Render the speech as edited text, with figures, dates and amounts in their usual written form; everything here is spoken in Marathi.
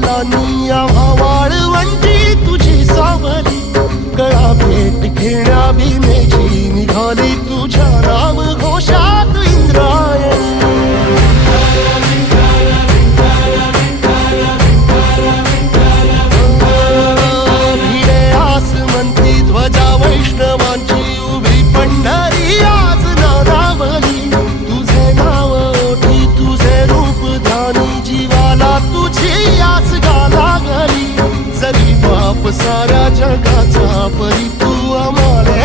विठ्ठलानी आम्हा वाळवंटी तुझी सावली, गळा भेट घेण्या भीमेची निघाली तुझ्या नाम घोषात इंद्रायणी. भिडे आसमंती ध्वजा वैष्णवांची उभी पंढरी आज नादावली, तुझे नाव ओठी तुझे रूप ध्यानी जीवाला तुझी आस गा लागली. जरी बाप साऱ्या जगाचा परी